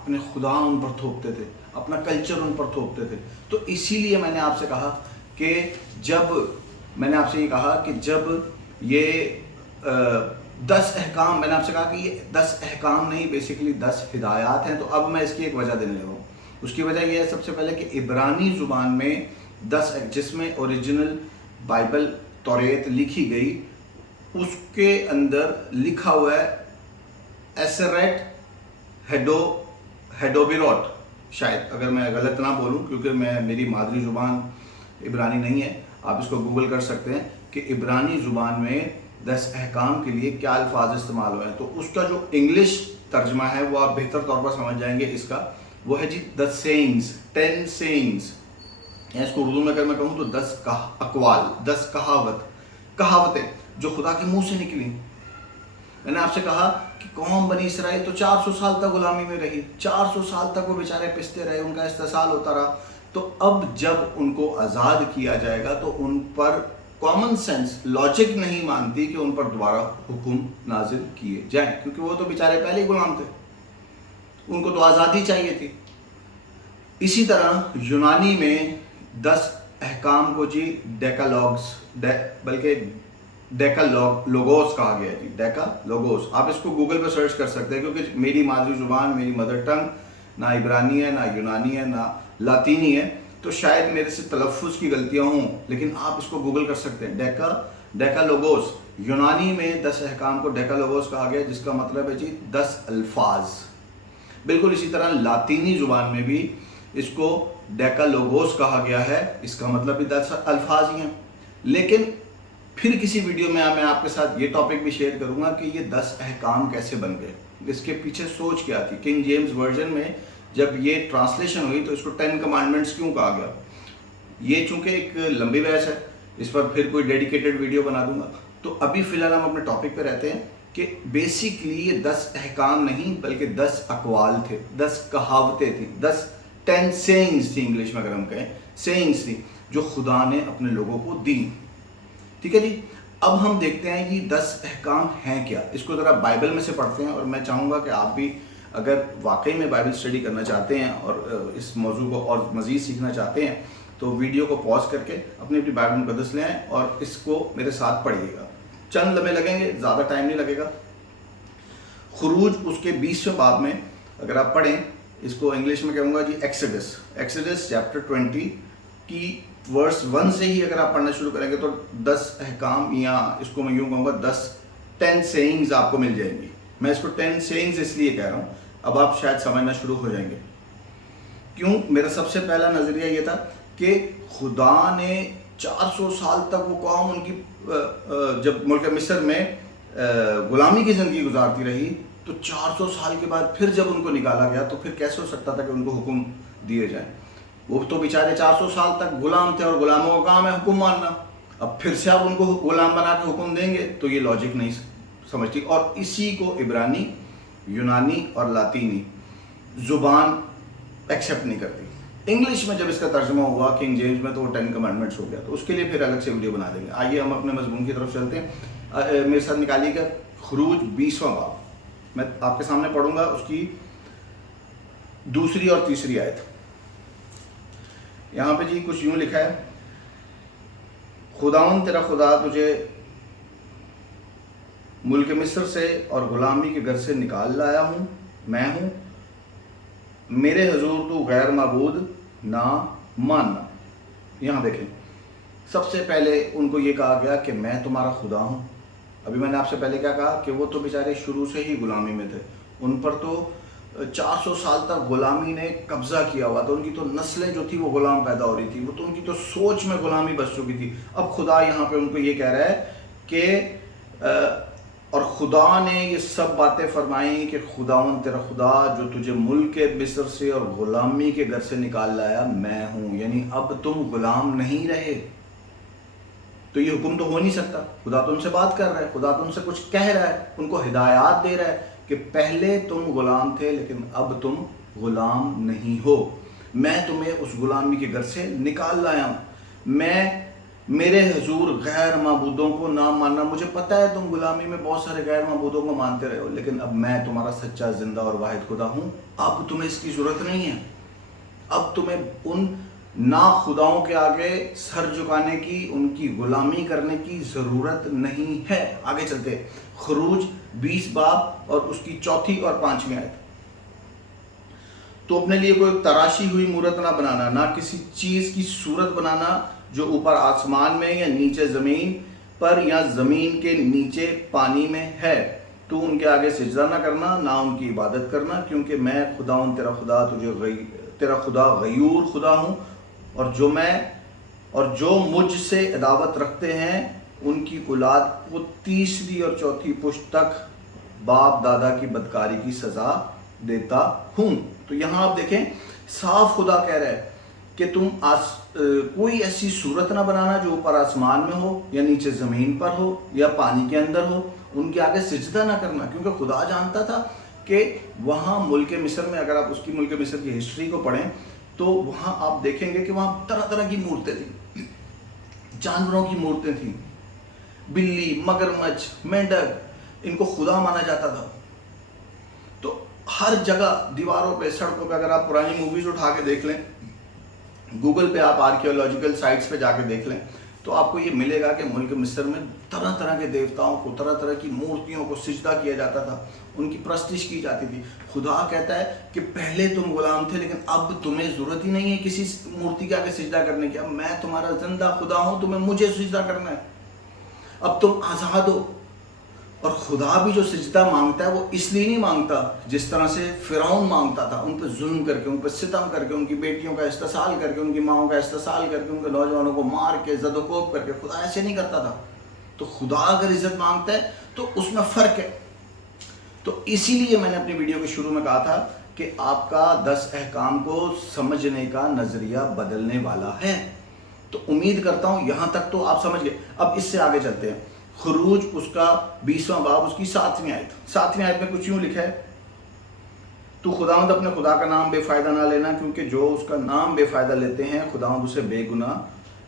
اپنے خدا ان پر تھوپتے تھے، اپنا کلچر ان پر تھوپتے تھے. تو اسی لیے میں نے آپ سے کہا کہ جب یہ 10 احکام، میں نے آپ سے کہا کہ یہ 10 احکام نہیں، بیسیکلی 10 ہدایات ہیں. تو اب میں اس کی ایک وجہ دینے لگا ہوں. اس کی وجہ یہ ہے سب سے پہلے کہ عبرانی زبان میں 10، جس میں اوریجنل بائبل توریت لکھی گئی، اس کے اندر لکھا ہوا ہے ایسریٹ ہیڈوبیروٹ، شاید اگر میں غلط نہ بولوں، کیونکہ میری مادری زبان عبرانی نہیں ہے. آپ اس کو گوگل کر سکتے ہیں کہ عبرانی زبان میں 10 احکام کے لیے کیا الفاظ استعمال ہوئے ہیں. تو اس کا جو انگلش ترجمہ ہے وہ آپ بہتر طور پر سمجھ جائیں گے. اس کا وہ ہے جی 10 سینگز، 10 سینگز. اس کو اردو میں اگر میں کہوں تو 10 اقوال، 10 کہاوتیں جو خدا کے منہ سے نکلی. میں نے آپ سے کہا کہ قوم بنی اسرائیل تو 400 سال تک غلامی میں رہی، 400 سال تک وہ بیچارے پستے رہے، ان کا استحصال ہوتا رہا. تو اب جب ان کو آزاد کیا جائے گا تو ان پر کامن سینس، لاجک نہیں مانتی کہ ان پر دوبارہ حکم نازل کیے جائیں، کیونکہ وہ تو بیچارے پہلے ہی غلام تھے، ان کو تو آزادی چاہیے تھی. اسی طرح یونانی میں 10 احکام کو جی ڈیکالوگوس کہا گیا جی، ڈیکالوگوس. آپ اس کو گوگل پہ سرچ کر سکتے ہیں، کیونکہ میری مادری زبان، میری مدر ٹنگ نہ عبرانی ہے، نہ یونانی ہے، نہ لاطینی ہے، تو شاید میرے سے تلفظ کی غلطیاں ہوں، لیکن آپ اس کو گوگل کر سکتے ہیں. ڈیکالوگوس، یونانی میں 10 احکام کو ڈیکالوگوس کہا گیا، جس کا مطلب ہے جی 10 الفاظ. بالکل اسی طرح لاطینی زبان میں بھی اس کو ڈیکالوگوس کہا گیا ہے، اس کا مطلب بھی 10 الفاظ ہی ہیں. لیکن پھر کسی ویڈیو میں میں آپ کے ساتھ یہ ٹاپک بھی شیئر کروں گا کہ یہ 10 احکام کیسے بن گئے، اس کے پیچھے سوچ کیا تھی. کنگ جیمز ورژن میں جب یہ ٹرانسلیشن ہوئی تو اس کو 10 کمانڈمنٹس کیوں کہا گیا. یہ چونکہ ایک لمبی بحث ہے، اس پر پھر کوئی ڈیڈیکیٹڈ ویڈیو بنا دوں گا. تو ابھی فی الحال ہم اپنے ٹاپک پہ رہتے ہیں کہ بیسیکلی یہ 10 احکام نہیں بلکہ 10 اقوال تھے، 10 کہاوتیں تھیں، 10 سینگز تھی، انگلش میں اگر ہم کہیں سینگز تھی، جو خدا نے اپنے لوگوں کو دی. ٹھیک ہے جی. اب ہم دیکھتے ہیں یہ 10 احکام ہیں کیا. اس کو ذرا بائبل میں سے پڑھتے ہیں، اور میں چاہوں گا کہ آپ بھی اگر واقعی میں بائبل اسٹڈی کرنا چاہتے ہیں اور اس موضوع کو اور مزید سیکھنا چاہتے ہیں تو ویڈیو کو پاز کر کے اپنی بائبل مقدس لے آئیں اور اس کو میرے ساتھ پڑھیے گا. چند لمحے لگیں گے، زیادہ ٹائم نہیں لگے گا. خروج اس کے 20ویں باب میں اگر آپ پڑھیں، اس کو انگلش میں کہوں گا جی ایکسڈس چیپٹر 20 کی ورس 1 سے ہی اگر آپ پڑھنا شروع کریں گے تو 10 احکام، یا اس کو میں یوں کہوں گا 10 سینگز آپ کو مل جائیں گی. میں اس کو 10 سینگز اس لیے کہہ رہا ہوں، اب آپ شاید سمجھنا شروع ہو جائیں گے. کیوں؟ میرا سب سے پہلا نظریہ یہ تھا کہ خدا نے 400 سال تک وہ قوم ان کی جب ملک مصر میں غلامی کی زندگی گزارتی رہی، تو 400 سال کے بعد پھر جب ان کو نکالا گیا تو پھر کیسے ہو سکتا تھا کہ ان کو حکم دیے جائیں. وہ تو بیچارے 400 سال تک غلام تھے، اور غلاموں کا کام ہے حکم ماننا. اب پھر سے آپ ان کو غلام بنا کے حکم دیں گے تو یہ لاجک نہیں سمجھتی. اور اسی کو عبرانی، یونانی اور لاطینی زبان ایکسیپٹ نہیں کرتی. انگلش میں جب اس کا ترجمہ ہوا کنگ جیمز میں تو وہ 10 کمانڈمنٹس ہو گیا. تو اس کے لیے پھر الگ سے ویڈیو بنا دیں گے. آئیے ہم اپنے مضمون کی طرف چلتے ہیں. میرے ساتھ نکالیے گا خروج 20واں باب. میں آپ کے سامنے پڑھوں گا اس کی 2 اور 3 آیت. یہاں پہ جی کچھ یوں لکھا ہے، خداوند تیرا خدا تجھے ملک مصر سے اور غلامی کے گھر سے نکال لایا ہوں، میں ہوں، میرے حضور تو غیر معبود نہ ماننا. یہاں دیکھیں، سب سے پہلے ان کو یہ کہا گیا کہ میں تمہارا خدا ہوں. ابھی میں نے آپ سے پہلے کیا کہا کہ وہ تو بیچارے شروع سے ہی غلامی میں تھے، ان پر تو 400 سال تک غلامی نے قبضہ کیا ہوا تھا. ان کی تو نسلیں جو تھی وہ غلام پیدا ہو رہی تھی، وہ تو ان کی تو سوچ میں غلامی بس چکی تھی. اب خدا یہاں پہ ان کو یہ کہہ رہا ہے کہ اور خدا نے یہ سب باتیں فرمائیں کہ خداوند تیرا خدا جو تجھے ملک مصر سے اور غلامی کے گھر سے نکال لایا میں ہوں. یعنی اب تم غلام نہیں رہے. تو یہ حکم تو ہو نہیں سکتا. خدا تو ان سے بات کر رہا ہے، خدا تو ان سے کچھ کہہ رہا ہے، ان کو ہدایات دے رہا ہے کہ پہلے تم غلام تھے لیکن اب تم غلام نہیں ہو. میں تمہیں اس غلامی کے گھر سے نکال لایا ہوں. میں میرے حضور غیر معبودوں کو نہ ماننا. مجھے پتہ ہے تم غلامی میں بہت سارے غیر معبودوں کو مانتے رہے ہو، لیکن اب میں تمہارا سچا زندہ اور واحد خدا ہوں. اب تمہیں اس کی ضرورت نہیں ہے. اب تمہیں ان نا خداؤں کے آگے سر جھکانے کی، ان کی غلامی کرنے کی ضرورت نہیں ہے. آگے چلتے ہیں. خروج 20 باب اور اس کی 4 اور 5 آیت. تو اپنے لیے کوئی تراشی ہوئی مورت نہ بنانا، نہ کسی چیز کی صورت بنانا جو اوپر آسمان میں یا نیچے زمین پر یا زمین کے نیچے پانی میں ہے. تو ان کے آگے سجدہ نہ کرنا، نہ ان کی عبادت کرنا، کیونکہ میں خداؤں تیرا خدا غیور خدا ہوں، اور جو مجھ سے عداوت رکھتے ہیں ان کی اولاد کو 3 اور 4 پشت تک باپ دادا کی بدکاری کی سزا دیتا ہوں. تو یہاں آپ دیکھیں صاف خدا کہہ رہا ہے کہ تم کوئی ایسی صورت نہ بنانا جو اوپر آسمان میں ہو یا نیچے زمین پر ہو یا پانی کے اندر ہو. ان کے آگے سجدہ نہ کرنا، کیونکہ خدا جانتا تھا کہ وہاں ملک مصر میں، اگر آپ اس کی ملک مصر کی ہسٹری کو پڑھیں تو وہاں آپ دیکھیں گے کہ وہاں طرح طرح کی مورتیں تھیں، جانوروں کی مورتیں تھیں، بلی، مگرمچھ، مینڈک، ان کو خدا مانا جاتا تھا. تو ہر جگہ دیواروں پہ، سڑکوں پہ، اگر آپ پرانی موویز اٹھا کے دیکھ لیں، گوگل پہ آپ آرکیولوجیکل سائٹس پہ جا کے دیکھ لیں، تو آپ کو یہ ملے گا کہ ملک مصر میں طرح طرح کے دیوتاؤں کو، طرح طرح کی مورتیوں کو سجدہ کیا جاتا تھا، ان کی پرستش کی جاتی تھی. خدا کہتا ہے کہ پہلے تم غلام تھے، لیکن اب تمہیں ضرورت ہی نہیں ہے کسی مورتی کے آگے سجدہ کرنے کی. اب میں تمہارا زندہ خدا ہوں، تمہیں مجھے سجدہ کرنا ہے. اب تم آزاد ہو. اور خدا بھی جو سجدہ مانگتا ہے وہ اس لیے نہیں مانگتا جس طرح سے فرعون مانگتا تھا، ان پہ ظلم کر کے، ان پہ ستم کر کے، ان کی بیٹیوں کا استحصال کر کے، ان کی ماؤں کا استحصال کر کے، ان کے نوجوانوں کو مار کے زد و کوب کر کے. خدا ایسے نہیں کرتا تھا. تو خدا اگر عزت مانگتا ہے تو اس میں فرق ہے. تو اسی لیے میں نے اپنی ویڈیو کے شروع میں کہا تھا کہ آپ کا 10 احکام کو سمجھنے کا نظریہ بدلنے والا ہے. تو امید کرتا ہوں یہاں تک تو آپ سمجھ گئے. اب اس سے آگے چلتے ہیں. خروج اس کا 20واں باب، اس کی 7ویں آیت. 7ویں آیت میں کچھ یوں لکھا ہے: تو خداوند اپنے خدا کا نام بے فائدہ نہ لینا، کیونکہ جو اس کا نام بے فائدہ لیتے ہیں خداوند اسے بے گناہ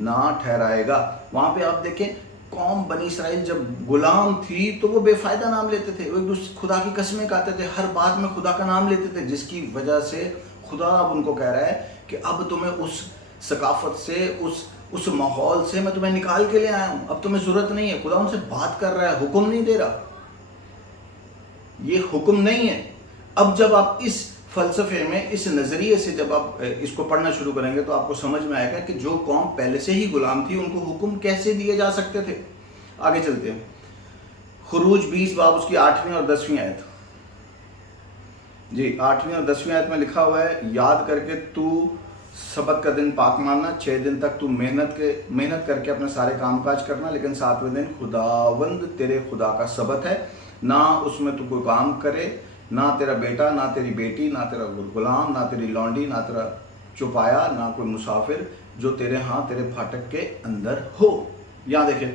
نہ ٹھہرائے گا. وہاں پہ آپ دیکھیں قوم بنی اسرائیل جب غلام تھی تو وہ بے فائدہ نام لیتے تھے، وہ ایک دوسرے خدا کی قسمیں کھاتے تھے، ہر بات میں خدا کا نام لیتے تھے، جس کی وجہ سے خدا اب ان کو کہہ رہا ہے کہ اب تمہیں اس ثقافت سے، اس ماحول سے میں تمہیں نکال کے لے آیا ہوں. اب تمہیں ضرورت نہیں ہے. خدا ان سے بات کر رہا ہے، حکم نہیں دے رہا. یہ حکم نہیں ہے. اب جب آپ اس فلسفے میں، اس نظریے سے جب آپ اس کو پڑھنا شروع کریں گے تو آپ کو سمجھ میں آئے گا کہ جو قوم پہلے سے ہی غلام تھی ان کو حکم کیسے دیے جا سکتے تھے. آگے چلتے ہیں. خروج 20 باب، اس کی 8ویں اور 10ویں آیت. جی 8ویں اور 10ویں آیت میں لکھا ہوا ہے: یاد کر کے تو سبت کا دن پاک ماننا، 6 دن تک تو محنت کر کے اپنے سارے کام کاج کرنا، لیکن 7ویں دن خداوند تیرے خدا کا سبت ہے. نہ اس میں تو کوئی کام کرے، نہ تیرا بیٹا، نہ تیری بیٹی، نہ تیرا غلام، نہ تیری لونڈی، نہ تیرا چوپایا، نہ کوئی مسافر جو تیرے ہاں تیرے پھاٹک کے اندر ہو. یہاں دیکھیں،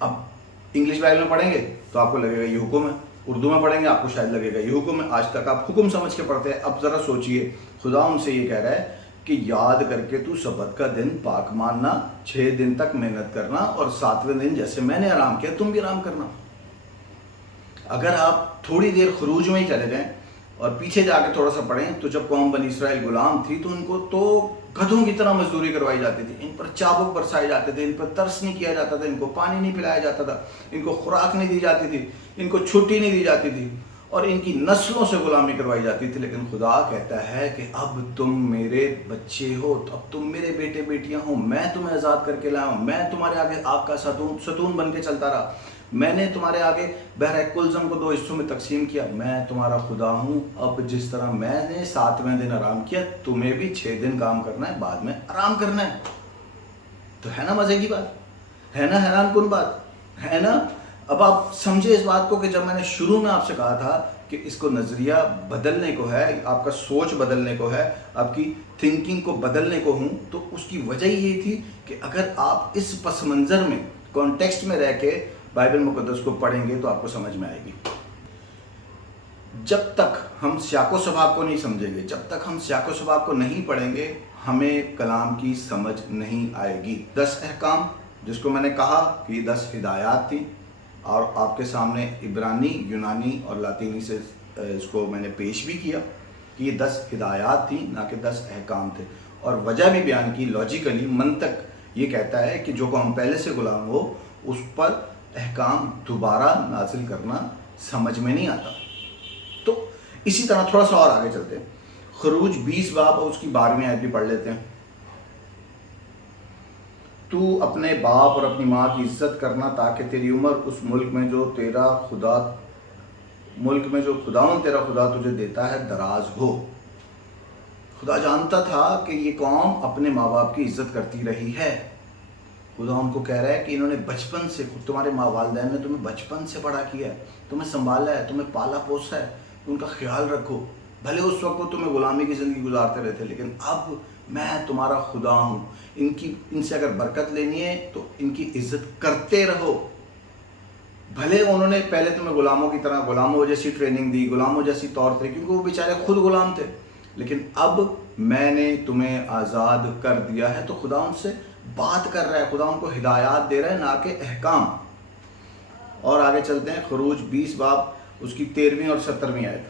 اب انگلش بائبل میں پڑھیں گے تو آپ کو لگے گا یہ حکم ہے، اردو میں پڑھیں گے آپ کو شاید لگے گا یہ حکم ہے. آج تک آپ حکم سمجھ کے پڑھتے ہیں. اب ذرا سوچئے، خدا ان سے یہ کہہ رہا ہے کہ یاد کر کے تو سبت کا دن پاک ماننا، 6 دن تک محنت کرنا، اور 7ویں دن جیسے میں نے آرام کیا تم بھی آرام کرنا. اگر آپ تھوڑی دیر خروج میں ہی چلے جائیں اور پیچھے جا کے تھوڑا سا پڑھیں تو جب قوم بنی اسرائیل غلام تھی تو ان کو تو گدھوں کی طرح مزدوری کروائی جاتی تھی، ان پر چابک برسائے جاتے تھے، ان پر ترس نہیں کیا جاتا تھا، ان کو پانی نہیں پلایا جاتا تھا، ان کو خوراک نہیں دی جاتی تھی، ان کو چھٹی نہیں دی جاتی تھی، اور ان کی نسلوں سے غلامی کروائی جاتی تھی. لیکن خدا کہتا ہے کہ اب تم میرے بچے ہو، اب تم میرے بیٹے بیٹیاں ہو، میں تمہیں آزاد کر کے لایا ہوں، میں تمہارے آگے آگ کا ستون بن کے چلتا رہا، میں نے تمہارے آگے بحر کلزم کو 2 حصوں میں تقسیم کیا، میں تمہارا خدا ہوں. اب جس طرح میں نے 7ویں دن آرام کیا، تمہیں بھی 6 دن کام کرنا ہے، بعد میں آرام کرنا ہے. تو ہے نا مزے کی بات، ہے نا حیران کن بات، ہے نا. اب آپ سمجھے اس بات کو کہ جب میں نے شروع میں آپ سے کہا تھا کہ اس کو نظریہ بدلنے کو ہے، آپ کا سوچ بدلنے کو ہے، آپ کی تھنکنگ کو بدلنے کو ہوں، تو اس کی وجہ یہ تھی کہ اگر آپ اس پس منظر میں، کانٹیکسٹ میں رہ کے بائبل مقدس کو پڑھیں گے تو آپ کو سمجھ میں آئے گی. جب تک ہم سیاق و سباق کو نہیں سمجھیں گے، جب تک ہم سیاق و سباق کو نہیں پڑھیں گے، ہمیں کلام کی سمجھ نہیں آئے گی۔ 10 احکام جس کو میں نے کہا کہ یہ 10 ہدایات تھیں، اور آپ کے سامنے عبرانی، یونانی اور لاطینی سے اس کو میں نے پیش بھی کیا کہ یہ 10 ہدایات تھیں، نہ کہ 10 احکام تھے، اور وجہ بھی بیان کی۔ لاجیکلی منطق یہ کہتا ہے کہ جو قوم پہلے سے غلام ہو اس پر احکام دوبارہ نازل کرنا سمجھ میں نہیں آتا۔ تو اسی طرح تھوڑا سا اور آگے چلتے ہیں، خروج 20 باب اور اس کی 12ویں آیت بھی پڑھ لیتے ہیں۔ تو اپنے باپ اور اپنی ماں کی عزت کرنا تاکہ تیری عمر اس ملک میں جو خداوند تیرا خدا تجھے دیتا ہے دراز ہو۔ خدا جانتا تھا کہ یہ قوم اپنے ماں باپ کی عزت کرتی رہی ہے۔ خدا ان کو کہہ رہا ہے کہ انہوں نے بچپن سے، تمہارے ماں والدین نے تمہیں بچپن سے بڑا کیا ہے، تمہیں سنبھالا ہے، تمہیں پالا پوسا ہے، ان کا خیال رکھو۔ بھلے اس وقت وہ تمہیں غلامی کی زندگی گزارتے رہے تھے، لیکن اب میں تمہارا خدا ہوں۔ ان سے اگر برکت لینی ہے تو ان کی عزت کرتے رہو۔ بھلے انہوں نے پہلے تمہیں غلاموں کی طرح، غلاموں جیسی ٹریننگ دی، غلاموں جیسی طور طریقے، کیونکہ وہ بیچارے خود غلام تھے، لیکن اب میں نے تمہیں آزاد کر دیا ہے۔ تو خدا ان سے بات کر رہا ہے، خدا ان کو ہدایات دے رہا ہے، نہ کہ احکام۔ اور آگے چلتے ہیں، خروج 20 باب اس کی 13ویں اور 17ویں آیت۔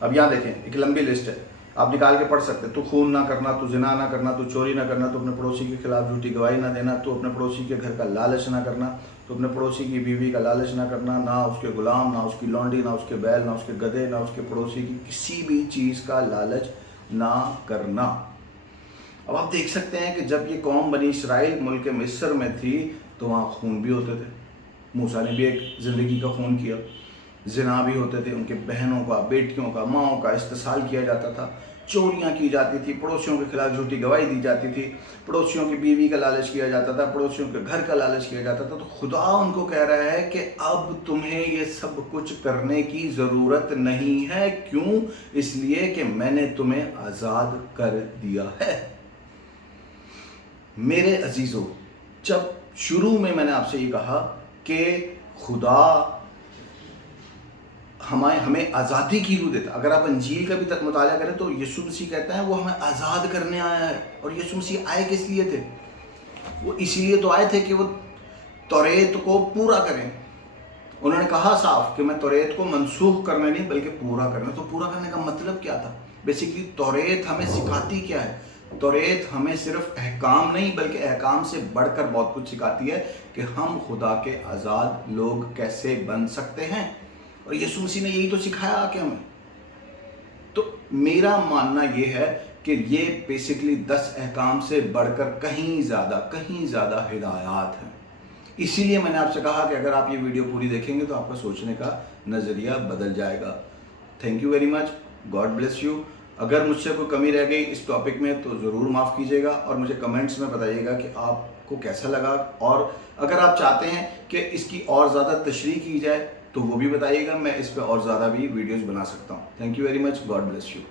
اب یہاں دیکھیں، ایک لمبی لسٹ ہے، آپ نکال کے پڑھ سکتے ہیں۔ تو خون نہ کرنا، تو زنا نہ کرنا، تو چوری نہ کرنا، تو اپنے پڑوسی کے خلاف جھوٹی گواہی نہ دینا، تو اپنے پڑوسی کے گھر کا لالچ نہ کرنا، تو اپنے پڑوسی کی بیوی کا لالچ نہ کرنا، نہ اس کے غلام، نہ اس کی لونڈی، نہ اس کے بیل، نہ اس کے گدھے، نہ اس کے پڑوسی کی کسی بھی چیز کا لالچ نہ کرنا۔ اب آپ دیکھ سکتے ہیں کہ جب یہ قوم بنی اسرائیل ملک مصر میں تھی تو وہاں خون بھی ہوتے تھے۔ موسیٰ نے بھی ایک زندگی کا خون کیا، زنا بھی ہوتے تھے، ان کے بہنوں کا، بیٹیوں کا، ماؤں کا استحصال کیا جاتا تھا، چوریاں کی جاتی تھی، پڑوسیوں کے خلاف جھوٹی گواہی دی جاتی تھی، پڑوسیوں کی بیوی کا لالچ کیا جاتا تھا، پڑوسیوں کے گھر کا لالچ کیا جاتا تھا۔ تو خدا ان کو کہہ رہا ہے کہ اب تمہیں یہ سب کچھ کرنے کی ضرورت نہیں ہے۔ کیوں؟ اس لیے کہ میں نے تمہیں آزاد کر دیا ہے۔ میرے عزیزو، جب شروع میں نے آپ سے یہ کہا کہ خدا ہمیں آزادی کی روح دیتا، اگر آپ انجیل کا بھی مطالعہ کریں تو یسوع مسیح کہتا ہے وہ ہمیں آزاد کرنے آیا ہے۔ اور یسوع مسیح آئے کس لیے تھے؟ وہ اسی لیے تو آئے تھے کہ وہ توریت کو پورا کریں۔ انہوں نے کہا صاف کہ میں توریت کو منسوخ کرنے نہیں بلکہ پورا کرنا۔ تو پورا کرنے کا مطلب کیا تھا؟ بیسیکلی توریت ہمیں سکھاتی کیا ہے؟ توریت ہمیں صرف احکام نہیں بلکہ احکام سے بڑھ کر بہت کچھ سکھاتی ہے کہ ہم خدا کے آزاد لوگ کیسے بن سکتے ہیں، اور یسوع مسیح نے یہی تو سکھایا کہ ہمیں۔ تو میرا ماننا یہ ہے کہ یہ بیسیکلی 10 احکام سے بڑھ کر کہیں زیادہ ہدایات ہیں۔ اسی لیے میں نے آپ سے کہا کہ اگر آپ یہ ویڈیو پوری دیکھیں گے تو آپ کا سوچنے کا نظریہ بدل جائے گا۔ Thank you very much, God bless you. اگر مجھ سے کوئی کمی رہ گئی اس ٹاپک میں تو ضرور معاف کیجیے گا، اور مجھے کمنٹس میں بتائیے گا کہ آپ کو کیسا لگا، اور اگر آپ چاہتے ہیں کہ اس کی اور زیادہ تشریح کی جائے تو وہ بھی بتائیے گا، میں اس پہ اور زیادہ بھی ویڈیوز بنا سکتا ہوں۔ Thank you very much, God bless you.